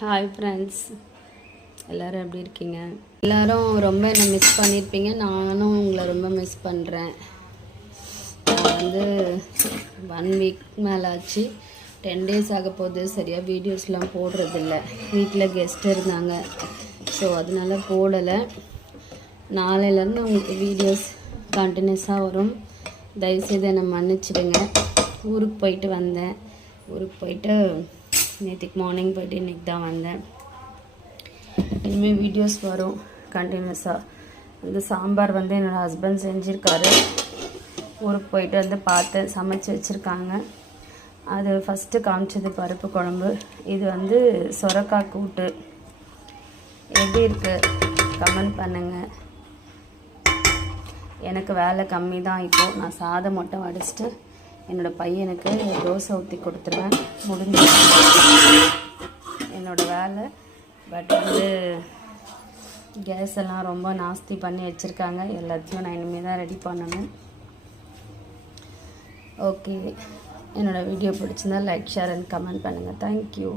Hi friends, எல்லோரும் எப்படி இருக்கீங்க? எல்லோரும் ரொம்ப என்னை மிஸ் பண்ணியிருப்பீங்க. நானும் உங்களை ரொம்ப மிஸ் பண்ணுறேன். நான் 1 வீக் மேலே ஆச்சு, 10 days ஆக போகுது. சரியாக வீடியோஸ்லாம் போடுறதில்ல. வீட்டில் கெஸ்ட் இருந்தாங்க, ஸோ அதனால போடலை. நாளையிலேருந்து உங்களுக்கு வீடியோஸ் கண்டினியூஸாக வரும். தயவுசெய்து என்னை மன்னிச்சிடுங்க. ஊருக்கு போயிட்டு வந்தேன். ஊருக்கு போயிட்டு நேற்றுக்கு மார்னிங் போயிட்டு இன்றைக்கி தான் வந்தேன். இனிமேல் வீடியோஸ் வரும் கண்டினியூஸாக. சாம்பார் என்னோடய ஹஸ்பண்ட் செஞ்சுருக்காரு. ஊருக்கு போயிட்டு பார்த்தேன், சமைச்சு வச்சுருக்காங்க. அது ஃபஸ்ட்டு காமிச்சது பருப்பு குழம்பு. இது சொரக்காய் கூட்டு. எப்படி இருக்குது கமெண்ட் பண்ணுங்கள். எனக்கு வேலை கம்மி தான். இப்போது நான் சாதம் மட்டும் வடிச்சிட்டு என்னோடய பையனுக்கு தோசை ஊற்றி கொடுத்துருவேன். முடிஞ்சு என்னோடய வேலை. பட் கேஸ் எல்லாம் ரொம்ப நாஸ்தி பண்ணி வச்சுருக்காங்க. எல்லாத்தையும் நான் இனிமேல் தான் ரெடி பண்ணணும். ஓகே, என்னோடய வீடியோ பிடிச்சிருந்தா லைக், ஷேர் அண்ட் கமெண்ட் பண்ணுங்கள். தேங்க்யூ.